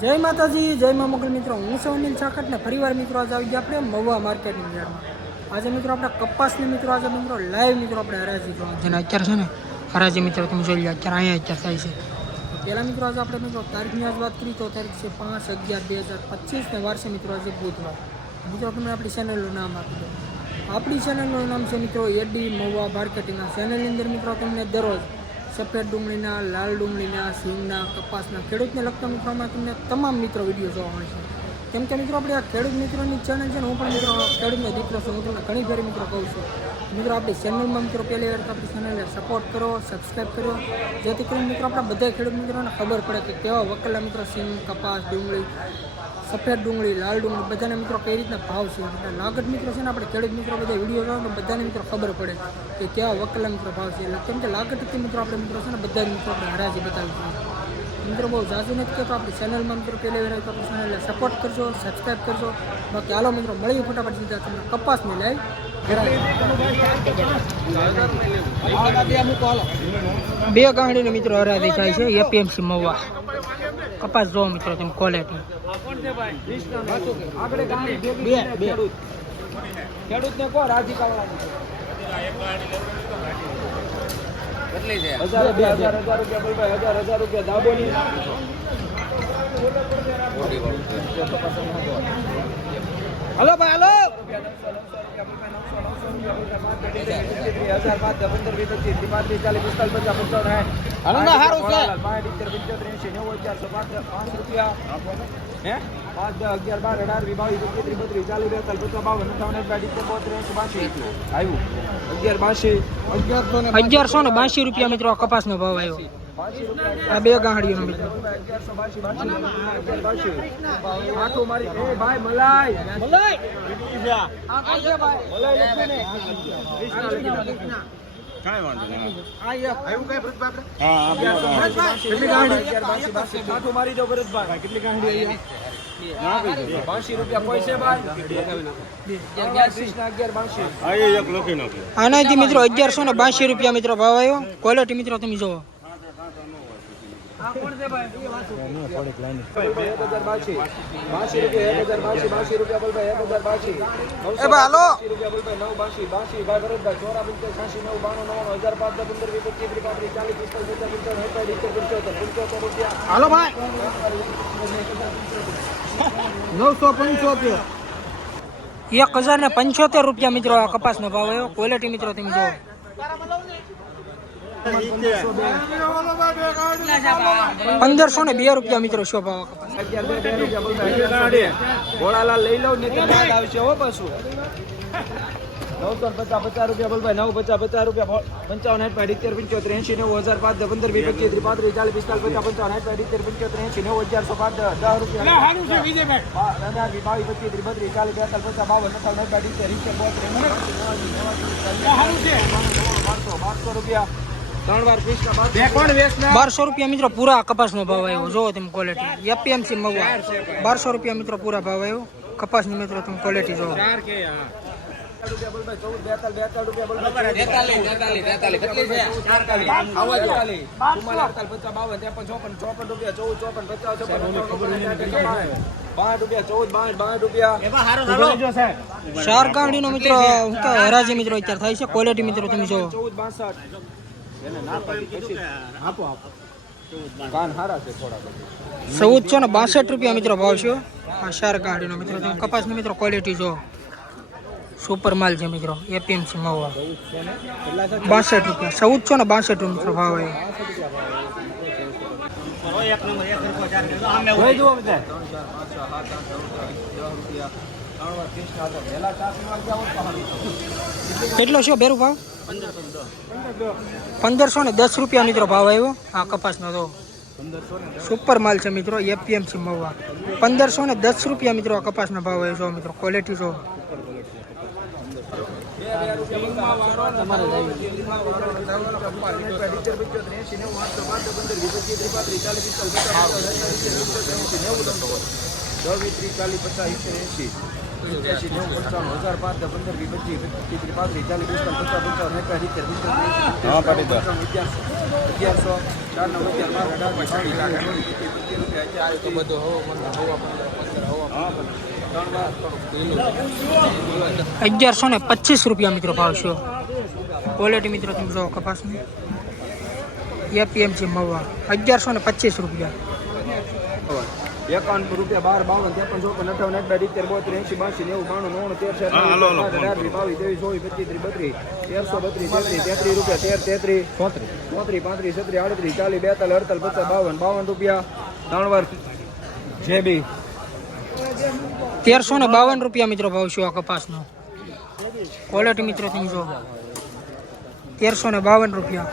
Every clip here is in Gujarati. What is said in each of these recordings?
જય માતાજી, જય મા મોગલ મિત્રો. હું છું અનિલ છાકટ ને ફરીવાર મિત્રો આજે આવી ગયા આપણે મહુવા માર્કેટની યાર્ડમાં આજે મિત્રો આપણે કપાસની મિત્રો, આજે મિત્રો લાઈવ મિત્રો આપણે હરાજી જોવા જેને અત્યારે છે ને હરાજી મિત્રો તમે જોઈ લો અત્યારે અહીંયા અત્યારે થાય છે. પહેલાં મિત્રો આજે આપણે મિત્રો તારીખની આજ વાત કરી, તો તારીખ છે પાંચ અગિયાર બે હજાર પચીસ ને વાર મિત્રો આજે બુધવાર. મિત્રો તમને આપણી ચેનલનું નામ આપી દો આપણી ચેનલનું નામ છે મિત્રો એડી મહુવા માર્કેટિંગ ચેનલની અંદર મિત્રો તમને દરરોજ સફેદ ડુંગળીના, લાલ ડુંગળીના, સિંગના, કપાસના, ખેડૂતને લગતા મિત્રોમાં તમને તમામ મિત્રો વીડિયો જોવા મળશે કેમ કે મિત્રો, આપણે આ ખેડૂત મિત્રોની ચેનલ છે ને, હું પણ મિત્રો ખેડૂતનો દીકરો છું, હું ઘણી ફેરી મિત્રો કહું છું. મિત્રો, આપણી ચેનલમાં મિત્રો પહેલી વાર આપણી ચેનલને સપોર્ટ કરો સબસ્ક્રાઈબ કરો, જેથી કરીને મિત્રો, આપણા બધા ખેડૂત મિત્રોને ખબર પડે કે કેવા વકલા મિત્રો સિંગ, કપાસ, ડુંગળી સફેદ ડુંગળી લાલ ડુંગળી બધાને મિત્રો કઈ રીતના ભાવ છે? એટલે લાગત મિત્રો છે ને આપણે ખેડૂત મિત્રો બધા વીડિયો જોવા તો બધાને મિત્રો ખબર પડે કે કેવા વકલા મિત્રો ભાવ છે. એટલે કેમ કે લાગતથી મિત્રો આપણે મિત્રો છે ને બધા મિત્રો આપણે હરાજી બતાવીશું મિત્રો બહુ જાજુ નથી કહેતો આપણી ચેનલમાં મિત્રો પહેલી વાર તો ચેનલને સપોર્ટ કરજો સબસ્ક્રાઈબ કરજો. બાકી હાલો મિત્રો મળીએ ફટાફટ સીધા તમને કપાસની લાઈવ બે ગાંડીનો મિત્રો હરાજી થાય છે એપીએમસી મહુવા. કપાસ જોવો મિત્રો તમે ક્વોલિટી બે બે. ખેડૂતને કહો રાજી કાઢવાની હજાર બે અગિયારસો ને અગિયારસો ને બાસી રૂપિયા મિત્રો કપાસ નો ભાવ આવ્યો. આ બે અગિયાર બાસી આટું મારી એ ભાઈ મલાઈ. મલાઈ! આ કોણ છે ભાઈ. મલાઈ મારી દો ભરતભાઈ કેટલી રૂપિયા કોઈ છે ભાઈ? આનાથી મિત્રો અગિયારસો ને બાંશી રૂપિયા મિત્રો ભાવ આવ્યો. ક્વોલિટી મિત્રો તમે જોવો હાલો ભાઈ. નવસો પંચોતેર. એક હજાર ને પંચોતેર રૂપિયા મિત્રો આ કપાસનો ભાવ આવ્યો. ક્વોલિટી મિત્રો તમે જોવો પંદરસો ને બે રૂપિયા મિત્રો શો ભાવ ભોળાલાલ લઈ લઉં ને તો આવશે હો પાછું. નવસો પચાસ પચાસ રૂપિયા બોલભાઈ નવ પચાસ પચાસ રૂપિયા બોલ. પંચાવન સાઠ પાંચ ઇત્તેર પંચોતેર નેવું હજાર પાંચ પંદર વીસ પચીસ ત્રીસ પાંત્રીસ ચાલીસ પિસ્તાલીસ પચાસ પંચાવન સાઠ પાંચ ઇત્તેર પંચોતેર નેવું હજારસો પાંચ દસ રૂપિયા. બાવીસ પચીસ ત્રીસ બત્રીસ ચાલીસ બેતાલીસ પચાસ બાવન અઠાવન સાઠ પાંચ ઇત્તેર ઇત્તેર બોતેર બારસો બારસો રૂપિયા. બારસો રૂપિયા મિત્રો પૂરા કપાસનો ભાવ આવ્યો. જોવો તમે ક્વોલિટી એપીએમસી મગવા. બારસો રૂપિયા મિત્રો પૂરા ભાવ આવ્યો. કપાસની મિત્રો તમે ક્વોલિટી જોવો રૂપિયા નો મિત્રો હરાજી મિત્રો અત્યારે થાય છે. ક્વોલિટી મિત્રો તમે જોવો ચૌદ, બાસઠ. કાન હારા છે ચૌદસો ને બાસઠ રૂપિયા મિત્રો ભાવ છે. આ શાર ગાંડીનો મિત્રો કપાસની મિત્રો ક્વોલિટી જો. સુપર માલ છે મિત્રો એપીએમસી મહુવા. બાસઠ રૂપિયા ચૌદસો ને બાસઠ મિત્રો ભાવ આવ્યો કેટલો છે બેરું ભાવ? પંદરસો ને દસ. રૂપિયા મિત્રો ભાવ આવ્યો. આ કપાસનો તો સુપર માલ છે મિત્રો એપીએમસી મવા પંદરસો ને દસ રૂપિયા મિત્રો આ કપાસનો ભાવ આવ્યો જો મિત્રો ક્વોલિટી જો. ત્રીસ ચાલીસ પચાસ એંશી પંચ્યાસી નેવું પંચાણું હજાર પાંચ પંદર વીસ પચીસ પચીસ ત્રીસ પચાસ પંચાવન હા, અગિયારસો ચાર નવ અગિયાર બાર અઢાર રૂપિયા ને પચીસ રૂપિયા મિત્રો ભાવ છે. ક્વોલિટી મિત્રો તમે જો કપાસની. એપીએમસી મવા અગિયારસો ને પચીસ રૂપિયા. એકાવન રૂપિયા બાર બાવન ત્રેપન ચોપન અઠાવન અઠાર ઇત્તેર બોતેર એસી બાસી નેવું બાણું નવ્વાણું તેર શેર અઢાર વીસ બાવીસ ત્રેવીસ ચોવીસ પચીસ ત્રીસ બત્રીસ તેરસો બત્રીસ તેત્રીસ તેત્રીસ રૂપિયા તેર તેત્રીસ ચોત્રીસ. ચોત્રીસ પાંત્રીસ છત્રીસ આડત્રીસ ચાલીસ બેતાલીસ અડતાલીસ પચાસ બાવન બાવન રૂપિયા ત્રણ વાર જે બી. તેરસો ને બાવન રૂપિયા મિત્રો ભાવ છે આ કપાસનો. ક્વોલિટી મિત્રો તમે જો. તેરસો ને બાવન રૂપિયા.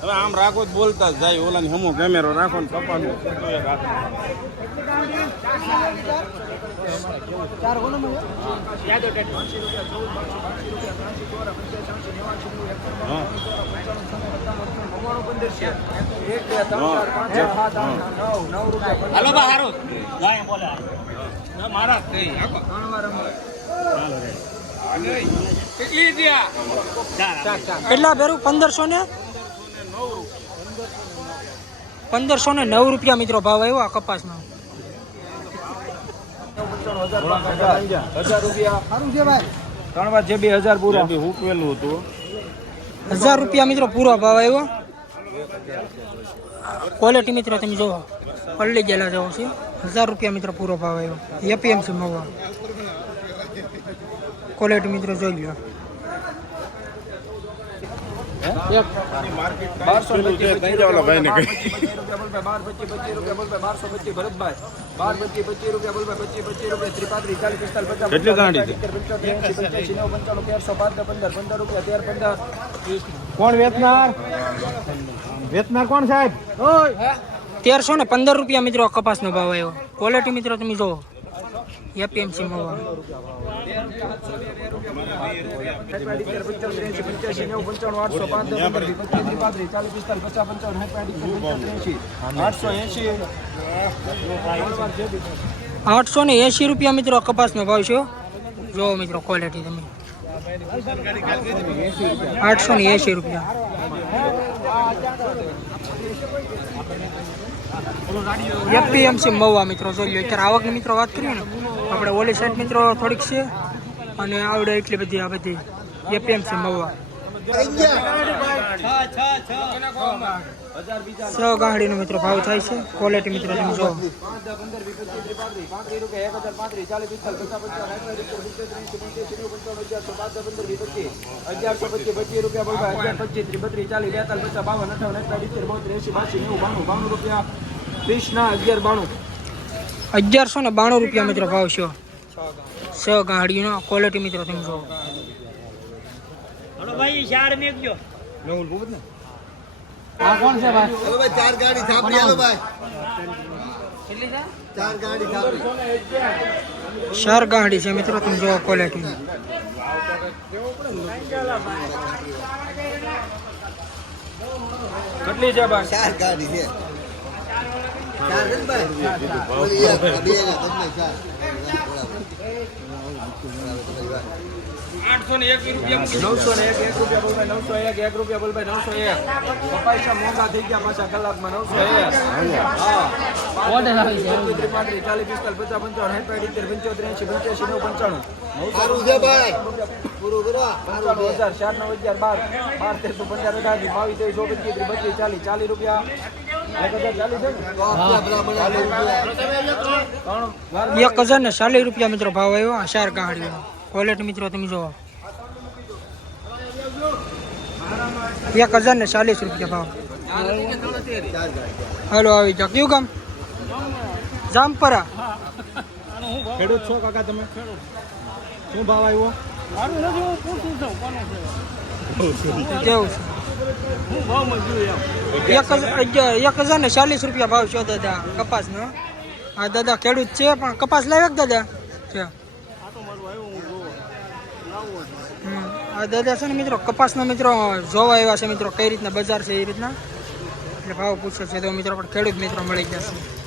હવે આમ રાખો જ બોલતા જ જાય ઓલાની હમો કેમેરો રાખો ને રૂપિયા હાલો બા હારું મારા થઈ ત્રણ વાર અમન કેટલી દ્યા ચાર ચાર કેટલા ભેરું? પંદરસો ને? પંદરસો ને નવ રૂપિયા મિત્રો ભાવ આવ્યો આ કપાસનો. હજાર રૂપિયા. સારું છે ભાઈ. ત્રણ વાર જે બે હજાર પૂરા. બી હુકવેલું હતું. હજાર રૂપિયા મિત્રો પૂરો ભાવ આવ્યો. ક્વોલિટી મિત્રો તમે જુઓ. પલ્લી ગયેલા જવો છે. હજાર રૂપિયા મિત્રો પૂરો ભાવ આવ્યો. એપીએમસી મવા. ક્વોલિટી મિત્રો જોઈ લો બારસો કેટલી ગાંડી કોણ વેચનાર? વેચનાર કોણ સાહેબ? તેરસો ને પંદર રૂપિયા મિત્રો કપાસ કપાસનો ભાવ આવ્યો. ક્વોલિટી મિત્રો તમે જુઓ. એપીએમસી પંચાણું, આઠસો, ને એંશી રૂપિયા મિત્રો કપાસનો ભાવ છે જોવો મિત્રો ક્વોલિટી તમે. આઠસો ને એસી રૂપિયા. એપીએમસી મવા મિત્રો જોઈ લો અત્યારે આવકની મિત્રો વાત કરીએ ને. આપણે ઓલી સાઈડ મિત્રો થોડીક છે. અને આવડે એટલી બધી આ બધી એપીએમસી મવા સ ગાંડીનો મિત્રો ભાવ થાય છે. ક્વોલિટી મિત્રો તમે જો બોલવા, અગિયાર બાણું, અગિયારસો ને બાણું રૂપિયા મિત્રો ભાવ છે. છ ગાંડીનો ક્વોલિટી મિત્રો તમે જોવો ભાઈ ચાર ભાઈ? હલો ભાઈ ગાડી છે? ચાર ગાડી છાપડી મિત્રો તમે જોવો ક્વોલિટી કેટલી છે ભાઈ? ચાર ગાડી છે. એક એક રૂપિયા બોલભાઈ નવસો એક એક રૂપિયા બોલભાઈ નવસો એક પપાઈસા મોંઘા થઈ ગયા પાછા કલાકમાં નવસો એક ત્રીપાત્રીસ ચાલીસ પિસ્તાલીસ પચાસ પંચાવન સાઠ પાડી પંચોતેર એસી પંચ્યાસી નવ પંચાણું પંચાણું હજાર ચાર નવ હજાર બાર બાર તેરસો પંચાવન અઢાર બાવીસ ત્રેવીસ ઓગણત્રીસ બત્રીસ ચાલીસ ચાલીસ રૂપિયા એક હજાર ને ચાલીસ રૂપિયા મિત્રો ભાવ આવ્યો આ ચાર કોલેટ મિત્રો તમે જો એક હજાર ને ચાલીસ રૂપિયા ભાવ. હેલો આવી જાઓ. કયું કામ જામપરા. ખેડૂત છો કાકા તમે? શું ભાવ આવ્યો? કેવું છે? એક હજાર ને ચાલીસ રૂપિયા ભાવ શોધો હતા કપાસનો. હા દાદા ખેડૂત છે, પણ કપાસ લાવ્યા દાદા? છે. છે. આ દાદા છે ને મિત્રો, કપાસના મિત્રો જોવા આવ્યા છે મિત્રો, કઈ રીતના બજાર છે એ રીતના? એટલે ભાવ પૂછે છે તો મિત્રો, પણ ખેડૂત મિત્રો મળી જશે